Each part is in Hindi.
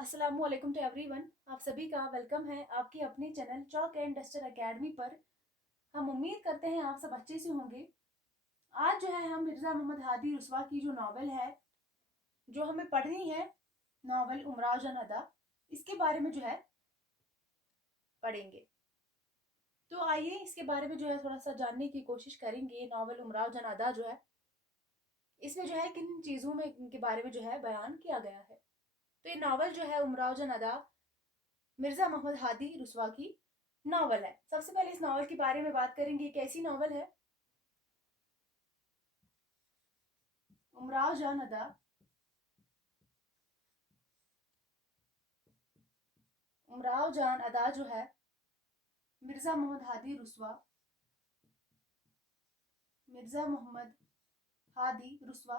अस्सलामुअलैकुम टू एवरीवन। आप सभी का वेलकम है आपकी अपने channel chalk and duster academy पर। हम उम्मीद करते हैं आप सब अच्छे से होंगे। आज जो है हम मिर्ज़ा मोहम्मद हादी रुस्वा की जो नावल है जो हमें पढ़नी है, नावल उमराव जान अदा, इसके बारे में जो है पढ़ेंगे। तो आइए इसके बारे में जो है थोड़ा सा जानने की कोशिश करेंगे। नावल उमराव जान अदा जो है, इसमें जो है किन चीज़ों में के बारे में जो है बयान किया गया है। तो ये नावल जो है उमराव जान अदा मिर्ज़ा मोहम्मद हादी रुस्वा की नावल है। सबसे पहले इस नावल के बारे में बात करेंगे। कैसी नावल है? उमराव जान अदा उमराव जान अदा जो है मिर्ज़ा मोहम्मद हादी रुस्वा मिर्ज़ा मोहम्मद हादी रुस्वा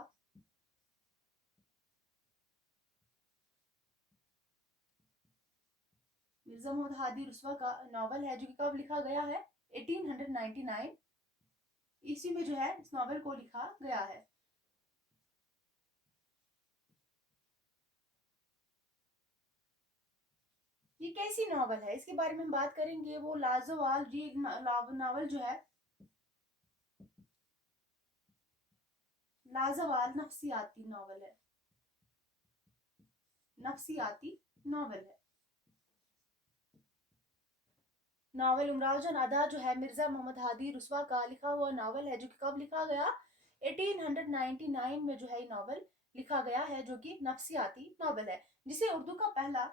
मिर्ज़ा मोहम्मद हादी रुस्वा का नावल है जो कि कब लिखा गया है? 1899 ईस्वी में जो है इस नावल को लिखा गया है। ये कैसी नावल है इसके बारे में हम बात करेंगे। वो लाजवाल ये नावल जो है लाजवाल नफ्सियाती नावल है। नफ्सियाती नावल है। नावल उमराव जान अदा जो है मिर्जा मोहम्मद हादी रुस्वा का लिखा हुआ नावल है जो कि कब लिखा गया? 1899 में जो है ये नावल लिखा गया है, जो कि नफ्सियाती नावल है। जिसे उर्दू का पहला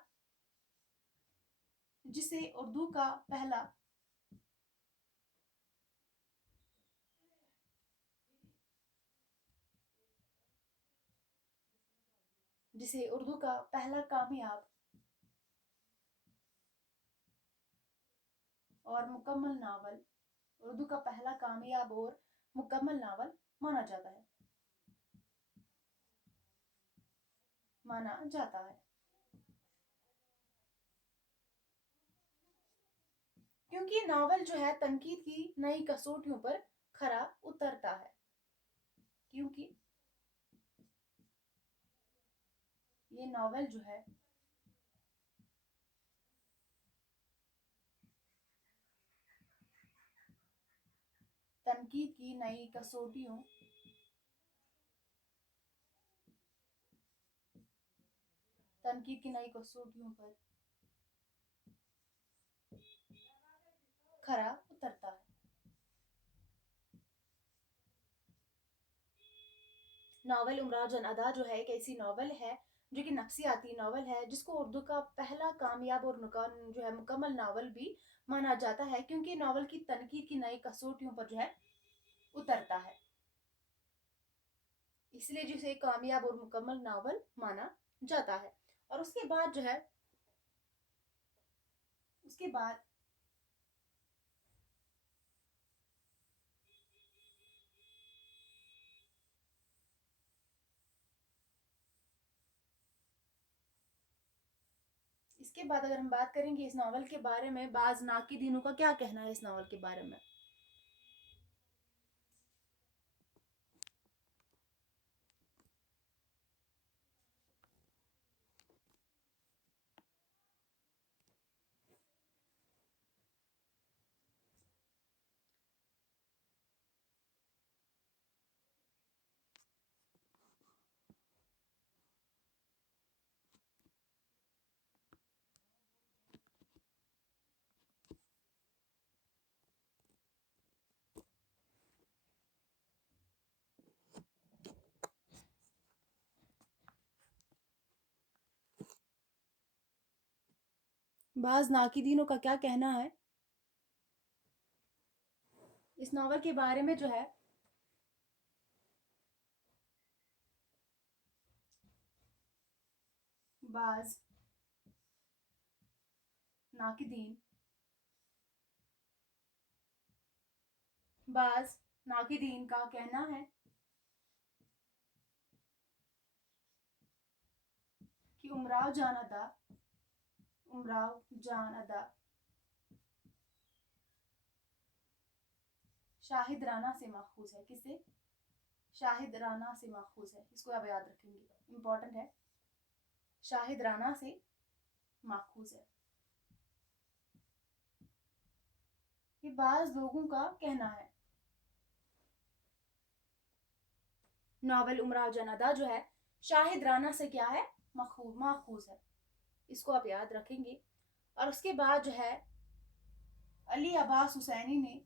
जिसे उर्दू का पहला जिसे उर्दू का पहला कामयाब और मुकम्मल नावल उर्दू का पहला कामयाब और मुकम्मल नावल माना जाता है माना जाता है क्योंकि नावल जो है तनकीद की नई कसौटियों पर खरा उतरता है। क्योंकि ये नावल जो है तनकीद की नई कसौटियों तनकीद की नई कसौटियों पर खरा उतरता है। नावल उमराव जान अदा जो है एक ऐसी नावल है जो कि नफ्सियाती नावल है, जिसको उर्दू का पहला कामयाब और जो है मुकम्मल नावल भी माना जाता है, क्योंकि नावल की तनकीद की नई कसौटियों पर जो है उतरता है, इसलिए जिसे कामयाब और मुकम्मल नावल माना जाता है। और उसके बाद इसके बाद अगर हम बात करेंगे इस नावल के बारे में, बाज नाकिदीनों का क्या कहना है इस नावल के बारे में। बाज नाकिदीनों का क्या कहना है इस नावल के बारे में जो है बाज नाकिदीन बाज नाकिदीन का कहना है कि उमराव जान अदा शाहिद राना से माखूज है। किससे? शाहिद राना से माखूज है। इसको आप याद रखेंगे, इंपॉर्टेंट है। शाहिद राना से माखूज है। ये बाज लोगों का कहना है। नावल उमराव जान अदा जो है शाहिद राना से क्या है, माखूज है। इसको आप याद रखेंगे। और उसके बाद जो है अली अब्बास हुसैनी ने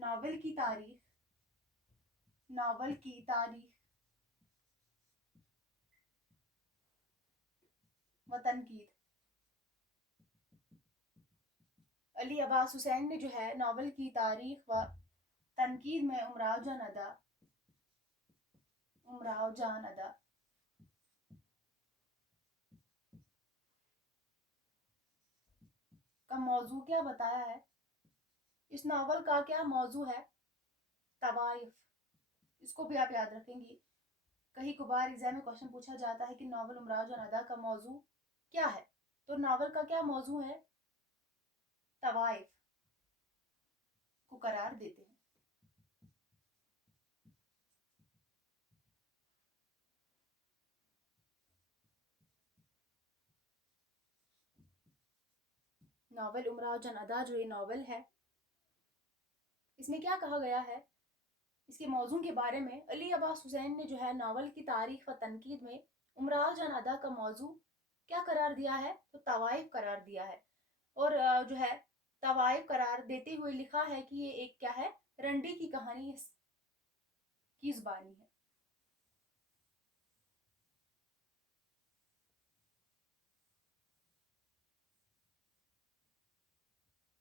नावल की तारीख व तनकीद। अली अब्बास हुसैन ने जो है नावल की तारीख व तनकीद में उमराव जान अदा का मौजू क्या बताया है। इस नावल का क्या मौजू है, तवाइफ। इसको भी आप याद रखेंगे। कहीं कभार एग्जाम में क्वेश्चन पूछा जाता है कि नावल उमराव जान अदा का मौजू क्या है, तो नावल का क्या मौजू है, तवाइफ को करार देते हैं। नावल उमराव जान अदा जो ये नावल है, इसमें क्या कहा गया है, इसके मौजू के बारे में अली अब्बास हुसैन ने जो है नावल की तारीख व तनकीद में उमराव जान अदा का मौजू क्या करार दिया है, तो तवाइफ करार दिया है। और जो है तवाइफ करार देते हुए लिखा है कि ये एक क्या है, रंडी की कहानी की जुबानी है।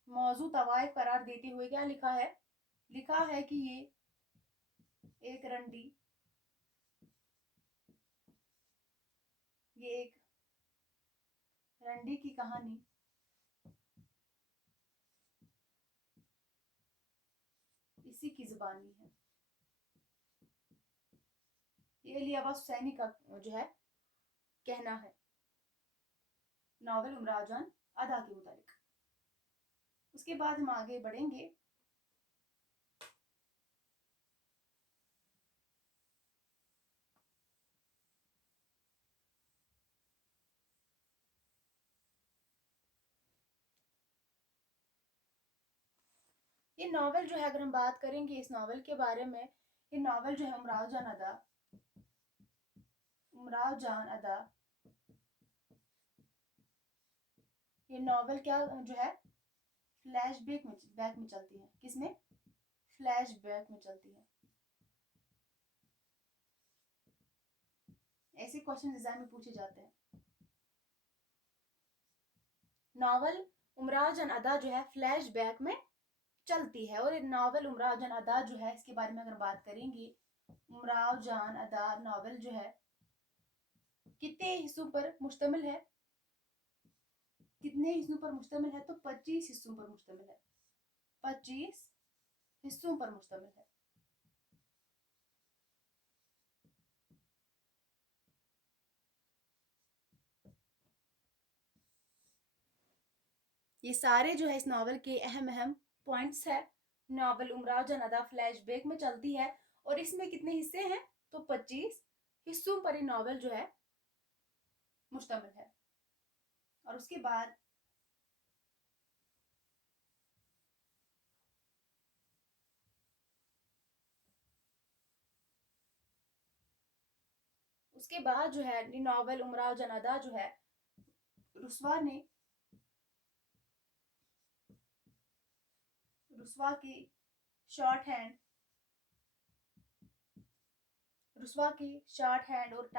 मौजू तवाइफ करार देते हुए क्या लिखा है कि ये एक रंडी की कहानी इसी की जुबानी है। ये अली अब्बास हुसैनी का जो है कहना है नावल उमराव जान अदा के मुतालिक। उसके बाद हम आगे बढ़ेंगे। ये नावल जो है, अगर हम बात करेंगे इस नावल के बारे में, ये नावल जो है उमराव जान अदा ये नावल क्या जो है बैक में चलती है। किसमें, बैक में चलती है। ऐसे क्वेश्चन एग्जाम में पूछे जाते हैं। नावल उमराव जान अदा जो है बैक में चलती है। और नावल उमराव जान अदा जो है, इसके बारे में अगर बात करेंगे, उमराव जान अदा नावल जो है कितने हिस्सों पर मुश्तमिल है, तो 25 हिस्सों पर मुश्तमिल है। 25 हिस्सों पर मुश्तमिल है। ये सारे जो है इस नावल के अहम पॉइंट्स है। नावल उमराव जान अदा बैक में चलती है और इसमें कितने हिस्से हैं, तो 25 हिस्सों पर ये नावल जो है मुश्तमिल है। और उसके बाद जो है नावल उमराव जान अदा जो है रुस्वा की शॉर्ट हैंड और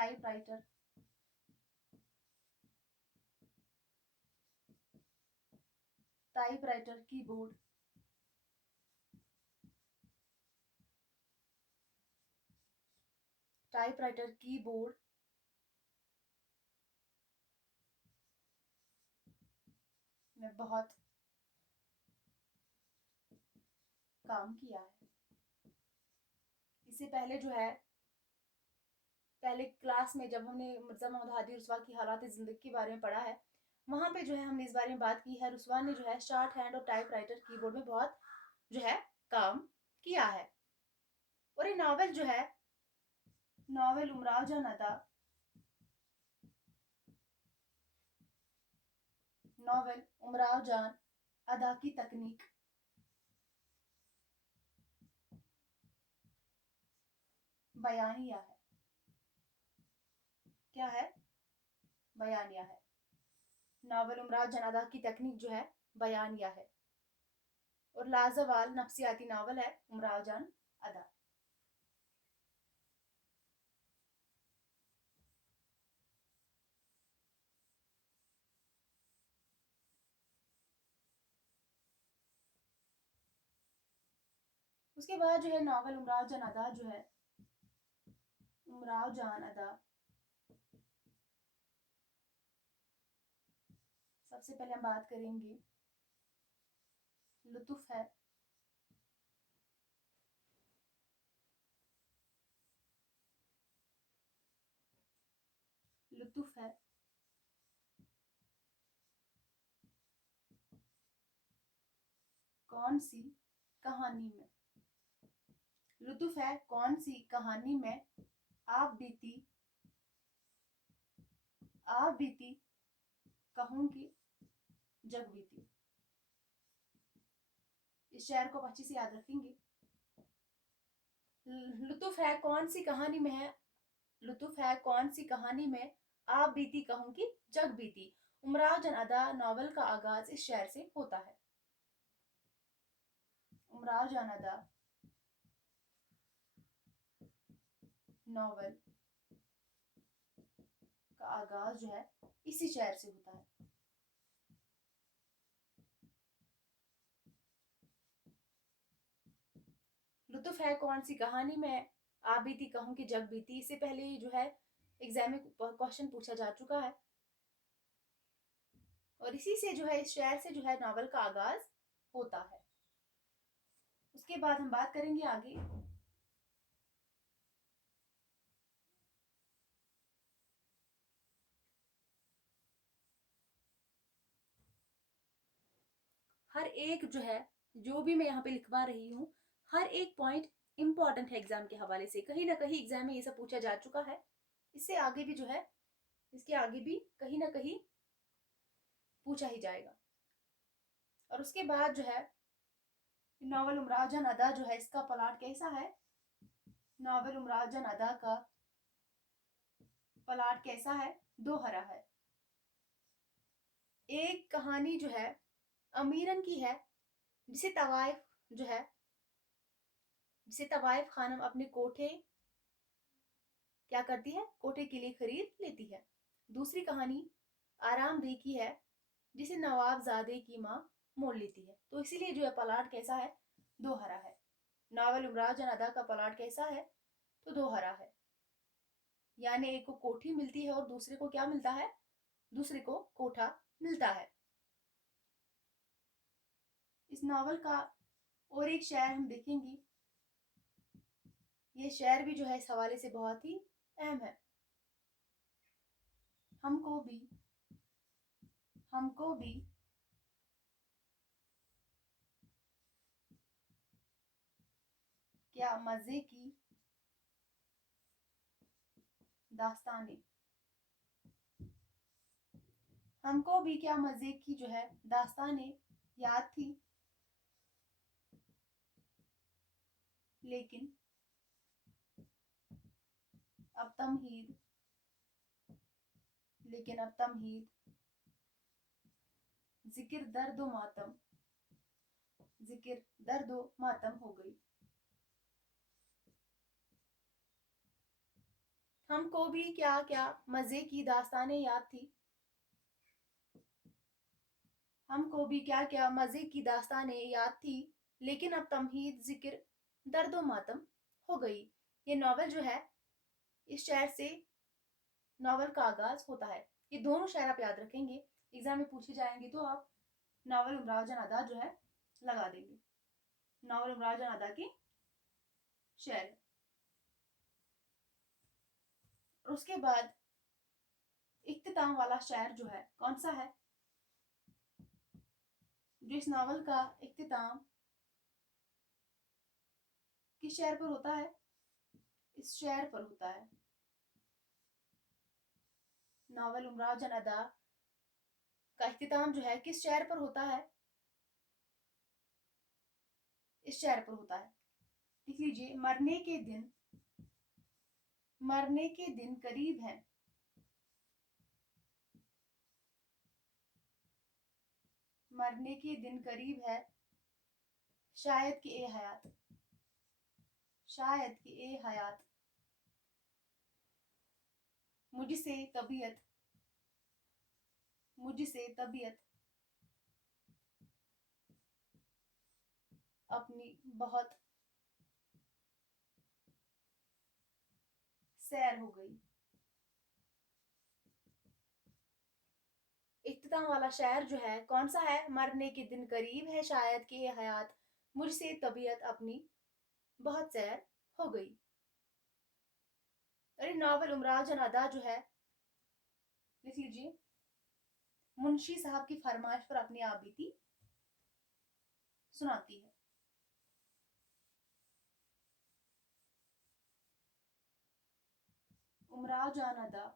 टाइपराइटर कीबोर्ड में बहुत काम किया है। इससे पहले जो है, पहले क्लास में जब हमने मिर्ज़ा मोहम्मद हादी रुस्वा की हालात ज़िंदगी के बारे में पढ़ा है, वहाँ पे जो है हमने इस बारे में बात की है। रुस्वा ने जो है शॉर्ट हैंड और टाइपराइटर कीबोर्ड में बहुत जो है काम किया है। और ये नावल जो है, नावल उमराव जान अदा, नावल उमराव जान अदा की तकनीक बयानिया है। क्या है? बयानिया है। नावल उमराव जान अदा की तकनीक जो है बयानिया है। और लाजवाल नफ्सियाती नावल है उमराव जान अदा। उसके बाद जो है नावल उमराव जान अदा जो है, उमराव जान अदा, सबसे पहले हम बात करेंगे लुत्फ है। लुत्फ है कौन सी कहानी में, लुत्फ है कौन सी कहानी में आप बीती, आप बीती कहूंगी जग बीती। इस शेर को अच्छे से याद रखेंगे। लुत्फ है कौन सी कहानी में है, लुत्फ है कौन सी कहानी में आप बीती कहूंगी जग बीती। उमराव जान अदा नॉवल का आगाज इस शेर से होता है। उमराव जान अदा नॉवल का आगाज जो है इसी शेर से होता है। लुत्फ है कौन सी कहानी में आप बीती कहूं कि जग बीती, इससे पहले जो है एग्जाम में क्वेश्चन पूछा जा चुका है। और इसी से जो है इस शेर से जो है नावल का आगाज होता है। उसके बाद हम बात करेंगे आगे। हर एक जो है, जो भी मैं यहाँ पे लिखवा रही हूँ, हर एक पॉइंट इंपॉर्टेंट है एग्जाम के हवाले से। कहीं ना कहीं एग्जाम में ये सब पूछा जा चुका है। इससे आगे भी जो है, इसके आगे भी कहीं ना कहीं पूछा ही जाएगा। और उसके बाद जो है नावल उमराव जान अदा जो है, इसका प्लॉट कैसा है, नावल उमराव जान अदा का प्लॉट कैसा है, दोहरा है। एक कहानी जो है अमीरन की है, जिसे तवाइफ जो है, जिसे तवाइफ खानम अपने कोठे क्या करती है, कोठे के लिए खरीद लेती है। दूसरी कहानी आरामदेह की है, जिसे नवाबजादे की माँ मोल लेती है। तो इसीलिए जो है प्लॉट कैसा है, दोहरा है। नावल उमराव जान अदा का प्लॉट कैसा है, तो दोहरा है। यानी एक को कोठी मिलती है और दूसरे को क्या मिलता है, दूसरे को कोठा मिलता है। इस नावल का और एक शेर हम देखेंगे। ये शेर भी जो है इस हवाले से बहुत ही अहम है। हमको भी, हमको भी क्या मजे की दास्तानें, हमको भी क्या मजे की जो है दास्तानें याद थी, लेकिन अब तमहीद, लेकिन अब तमहीद जिक्र दर्द मातम, जिक्र दर्द मातम हो गई। हमको भी क्या क्या मजे की दास्तानें याद थी, हमको भी क्या क्या मजे की दास्तानें याद थी, लेकिन अब तमहीद जिक्र दर्द मातम हो गई। ये नावल जो है, इस शेर से नावल का आगाज होता है। ये दोनों शेर आप याद रखेंगे, एग्जाम में पूछे जाएंगे तो आप नावल उमराव जान अदा जो है लगा देंगे। नावल उमराव जान अदा की शेर। और उसके बाद इख्तिताम वाला शेर जो है कौन सा है, जो इस नावल का इख्तिताम किस शेर पर होता है, इस शहर पर होता है। नावल उमराव जान अदा का इख्तिताम जो है किस शहर पर होता है? इस शहर पर होता है। लिख लीजिए, मरने के दिन करीब है। मरने के दिन करीब है, शायद कि ए हयात। शायद कि ए हयात। मुझसे तबीयत। मुझसे तबीयत अपनी बहुत सैर हो गई। इख्तिताम वाला शायर जो है कौन सा है? मरने के दिन करीब है, शायद कि ये हयात, मुझसे तबीयत अपनी बहुत सैर हो गई। अरे नावल उमराव जान अदा जो है, लिख लीजिए, मुंशी साहब की फरमाइश पर अपनी आप बीती सुनाती है। उमराव जान अदा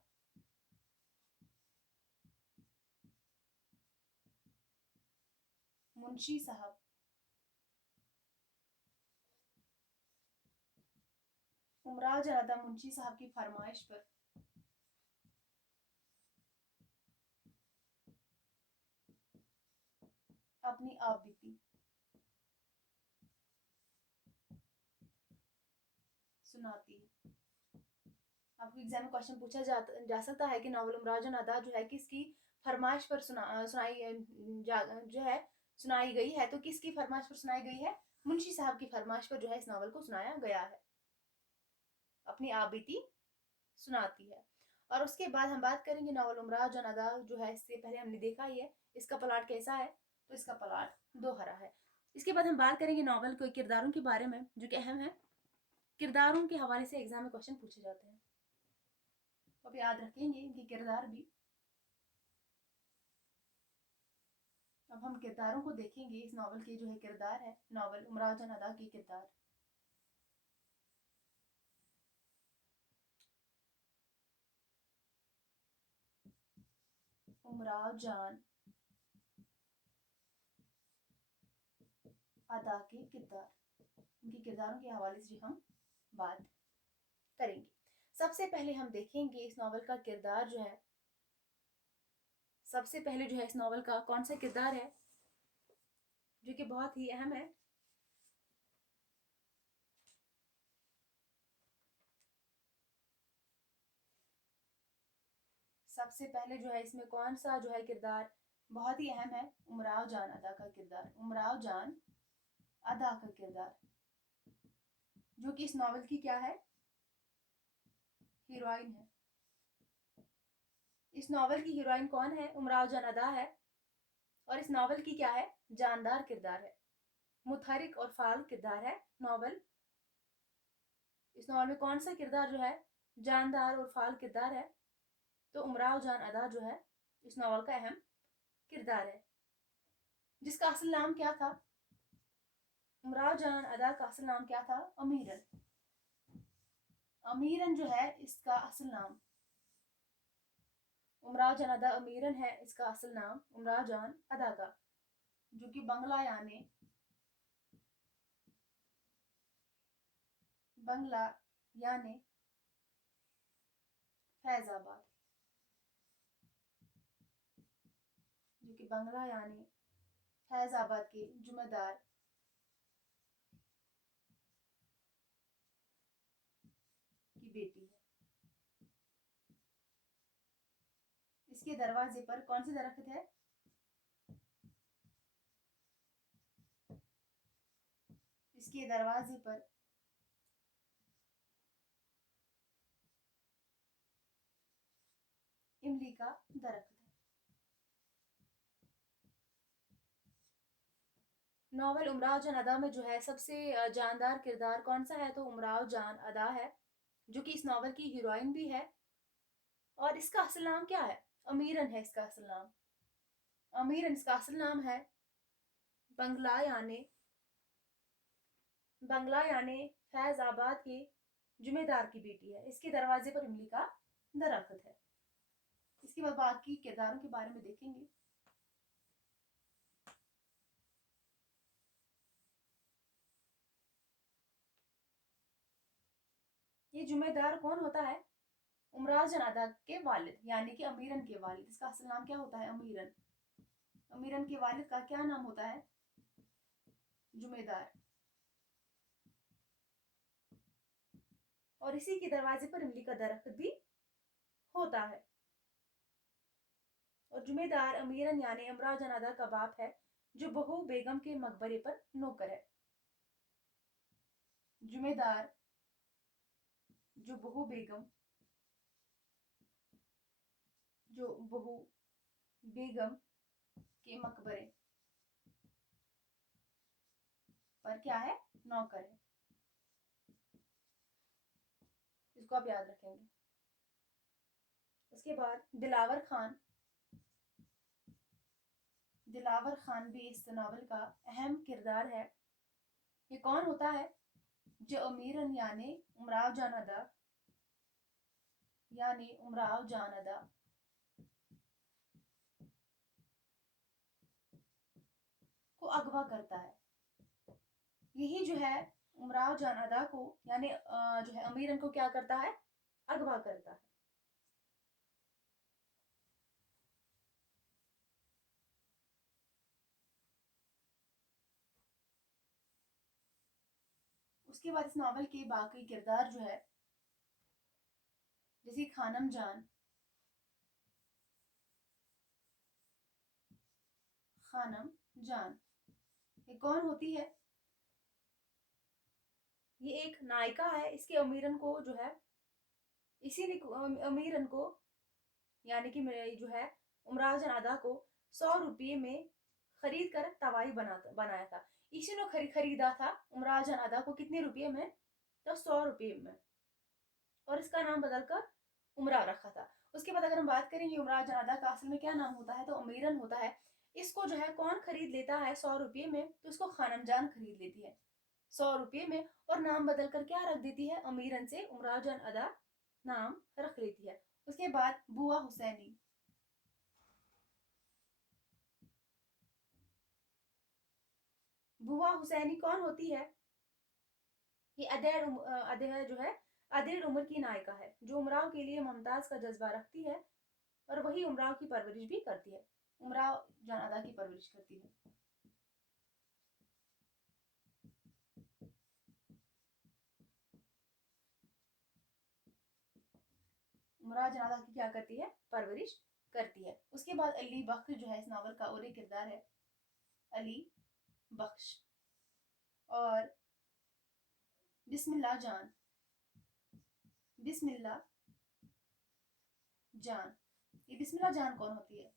मुंशी साहब उमराव जान अदा मुंशी साहब की फरमाइश पर अपनी आप बीती सुनाती है। आपको एग्जाम में क्वेश्चन पूछा जा सकता है कि नावल उमराव जान अदा जो है किसकी फरमाइश पर जो है सुनाई गई है, तो किसकी फरमाइश पर सुनाई गई है? मुंशी साहब की फरमाइश पर जो है इस नावल को सुनाया गया है। अपनी आप बीती सुनाती है। और उसके बाद हम बात करेंगे नावल उमराव जान अदा जो है, इससे पहले हमने देखा ही है इसका प्लॉट कैसा है, तो इसका प्लॉट दोहरा है। इसके बाद हम बात करेंगे नावल के किरदारों के बारे में जो कि अहम है। किरदारों के हवाले से एग्जाम में क्वेश्चन पूछे जाते हैं, तो आप याद रखेंगे इनके किरदार भी। अब हम किरदारों को देखेंगे, इस नावल के जो है किरदार है, नावल उमराव जान अदा के किरदार। उमराव जान अदा के किरदार, उनके किरदारों के हवाले से हम बात करेंगे। सबसे पहले हम देखेंगे इस नावल का किरदार जो है, सबसे पहले जो है इस नावल का कौन सा किरदार है जो कि बहुत ही अहम है। सबसे पहले जो है इसमें कौन सा जो है किरदार बहुत ही अहम है? उमराव जान अदा का किरदार। उमराव जान अदा का किरदार जो कि इस नावल की क्या है? हीरोइन है। इस नावल की हीरोइन कौन है? उमराव जान अदा है। और इस नावल की क्या है? जानदार किरदार है, मुतहरिक और फाल किरदार है नावल। इस नावल में कौन सा किरदार जो है जानदार और फाल किरदार है? तो उमराव जान अदा जो है इस नावल का अहम किरदार है, जिसका असल नाम क्या था? उमराव जान अदा का असल नाम क्या था? अमीरन। अमीरन जो है इसका असल नाम। उमराव जान अदा अमीरन है इसका असल नाम उमराव जान अदा का, जो कि बंगला यानी फैजाबाद, जो कि बंगला यानी फैजाबाद के जुम्मेदार की बेटी है। इसके दरवाजे पर कौन सी दरख्त है? इसके दरवाजे पर इमली का दरख्त है। नावल उमराव जान अदा में जो है सबसे जानदार किरदार कौन सा है? तो उमराव जान अदा है, जो कि इस नावल की हीरोइन भी है। और इसका असल नाम क्या है? अमीरन है इसका असल नाम। अमीरन इसका असल नाम है। बंगला यानी फैजाबाद के जुमेदार की बेटी है। इसके दरवाजे पर इमली का दरख्त है। इसके बाद बाकी किरदारों के बारे में देखेंगे। ये जुमेदार कौन होता है? उमराव जन अदा के वालिद, यानी कि अमीरन के वालिद। इसका असल नाम क्या होता है? अमीरन। अमीरन के वालिद का क्या नाम होता है? जुमेदार। और इसी के दरवाजे पर इमली का दरख्त भी होता है। और जुमेदार अमीरन यानी इमराव जन अदा का बाप है, जो बहू बेगम के मकबरे पर नौकर है। जुमेदार जो बहू बेगम, जो बहू बेगम के मकबरे पर क्या है? नौकर है। इसको आप याद रखेंगे। उसके बाद दिलावर खान। दिलावर खान भी इस नावल का अहम किरदार है। ये कौन होता है? जो अमीरन यानी उमराव जान अदा, यानी उमराव जान अदा को अगवा करता है। यही जो है उमराव जान अदा को, यानी जो है अमीरन को क्या करता है? अगवा करता है। उसके बाद इस नावल के बाकी किरदार जो है, जैसे खानम जान। खानम जान ये कौन होती है? ये एक नायिका है। इसके अमीरन को जो है, इसी ने अमीरन को, यानी कि मेरे जो है उमराव जान अदा को 100 रुपये में खरीद कर तवाई बनाया था। इसी ने खरीदा था उमराव जान अदा को। कितने रुपये में? तो 100 रुपये में। और इसका नाम बदलकर उमराव रखा था। उसके बाद अगर हम बात करेंगे उमराव जान अदा का असल में क्या नाम होता है, तो अमीरन होता है। इसको जो है कौन खरीद लेता है 100 रुपये में? तो इसको खानम जान खरीद लेती है 100 रुपये में, और नाम बदल कर क्या रख देती है? अमीरन से उमराव जान अदा नाम रख लेती है। उसके बाद बुआ हुसैनी। बुआ हुसैनी कौन होती है? ये अधेड़ जो है अधेड़ उम्र की नायिका है, जो उमराव के लिए मुमताज का जज्बा रखती है, और वही उमराव की परवरिश भी करती है। उमराव जान अदा की परवरिश करती है। उमराव जान अदा की क्या करती है? परवरिश करती है। उसके बाद अली बख्श जो है इस नावल का और एक किरदार है, अली बख्श। और बिस्मिल्लाह जान। बिस्मिल्लाह जान, ये बिस्मिल्लाह जान कौन होती है?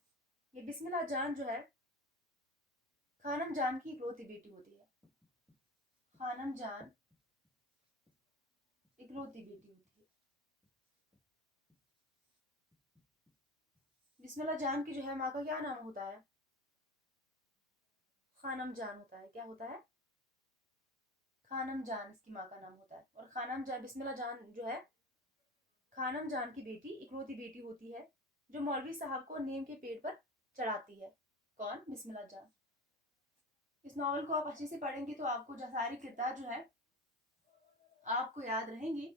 ये बिस्मिल्लाह जान जो है खानम जान की इकलौती बेटी होती है। खानम जान इकलौती बेटी होती है। बिस्मिल्लाह जान की जो है माँ का क्या नाम होता है? खानम जान होता है। क्या होता है? खानम जान इसकी माँ का नाम होता है। और खानम जान, बिस्मिल्लाह जान जो है खानम जान की बेटी, इकलौती बेटी होती है, जो मौलवी साहब को नीम के पेड़ पर चढ़ाती है। कौन? बिस्मिल्लाह जान। इस नावल को आप अच्छे से पढ़ेंगे तो आपको जो सारी किरदार जो है आपको याद रहेंगी।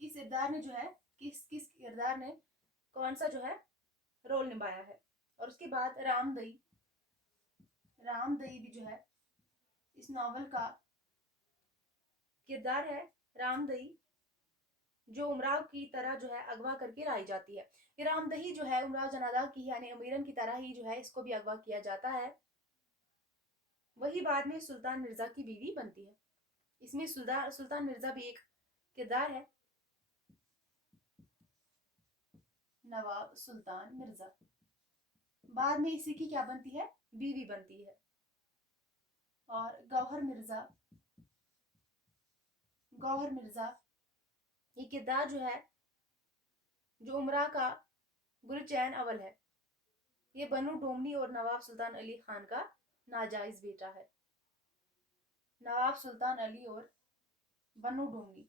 किस किरदार ने जो है, किस किस किरदार ने कौन सा जो है रोल निभाया है। और उसके बाद रामदई। रामदई भी जो है इस नावल का किरदार है। रामदई जो उमराव की तरह जो है अगवा करके लाई जाती है। ये रामदही जो है उमराव जनादा की यानी अमीरन की तरह ही जो है इसको भी अगवा किया जाता है। वही बाद में सुल्तान मिर्जा की बीवी बनती है। इसमें सुल्तान मिर्जा भी एक किरदार है। नवाब सुल्तान मिर्जा बाद में इसी की क्या बनती है? बीवी बनती है। और गौहर मिर्जा। गौहर मिर्जा ये किरदार जो है, जो उमरा का गुलचैन अवल है। ये बनु डोमनी और नवाब सुल्तान अली खान का नाजायज बेटा है। नवाब सुल्तान अली और बनु डूंगी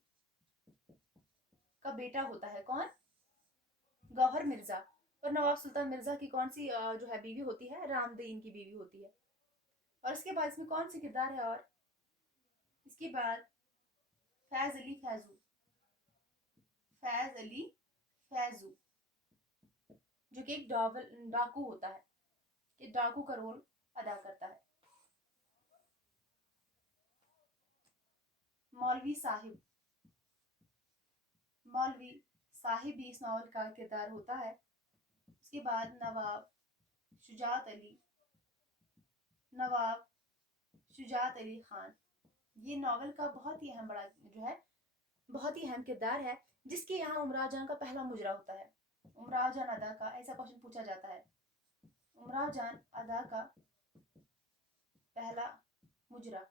का बेटा होता है। कौन? गौहर मिर्जा। और नवाब सुल्तान मिर्जा की कौन सी जो है बीवी होती है? रामदीन की बीवी होती है। और इसके बाद इसमें कौन सी किरदार है? और इसके बाद फैज अली फैजू, फैज अली फैजू जो कि एक डाकू होता है, कि डाकू का रोल अदा करता है। मौलवी साहिब, मौलवी साहिब भी इस नावल का किरदार होता है। उसके बाद नवाब शुजात अली, नवाब शुजात अली खान, ये नावल का बहुत ही अहम बड़ा जो है बहुत ही अहम किरदार है, जिसके यहाँ उमराव जान का पहला मुजरा होता है। उमराव जान अदा का, ऐसा क्वेश्चन पूछा जाता है, उमराव जान अदा का पहला मुजरा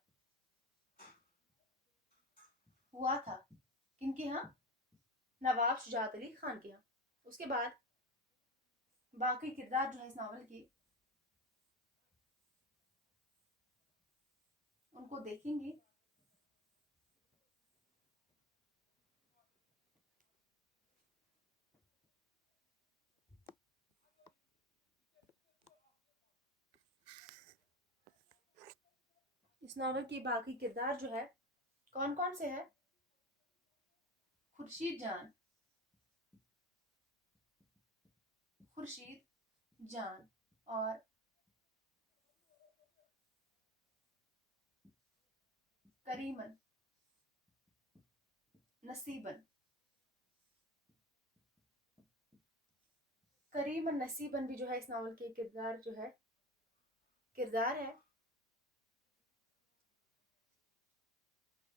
हुआ था किनके यहाँ? नवाब शुजात अली खान के यहाँ। उसके बाद बाकी किरदार जो है इस नावल के, उनको देखेंगे। इस नावल के बाकी किरदार जो है कौन कौन से है? खुर्शीद जान, खुर्शीद जान और करीमन नसीबन। करीमन नसीबन भी जो है इस नावल के किरदार जो है किरदार है।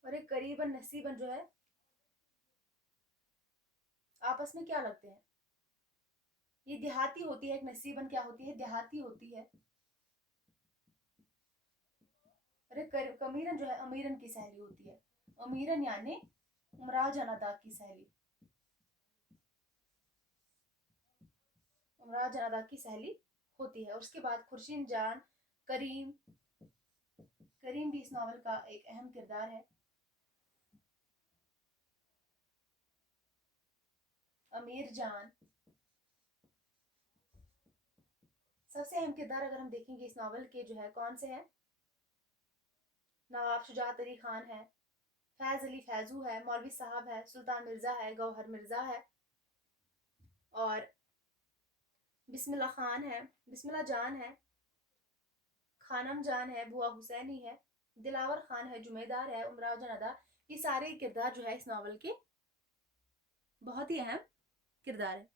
और एक करीबन नसीबन जो है आपस में क्या लगते हैं? ये देहाती होती है। एक नसीबन क्या होती है? देहाती होती है। अरे कमीरन जो है अमीरन की सहेली होती है। अमीरन यानी उमराव जान अदा की सहेली, उमराव जान अदा की सहेली होती है। उसके बाद खुर्शीद जान, करीम, करीम भी इस नावल का एक अहम किरदार है। अमीर जान, सबसे अहम किरदार अगर हम देखेंगे इस नावल के जो है कौन से हैं? नवाब शुजात अली खान है, फैज अली फैजू है, मौलवी साहब है, सुल्तान मिर्जा है, गौहर मिर्जा है, और बिस्मिल्लाह खान है, बिस्मिल्लाह जान है, खानम जान है, बुआ हुसैनी है, दिलावर खान है, जुमेदार है, उमराव जान अदा। ये सारे किरदार जो है इस नावल के बहुत ही अहम किरदार है।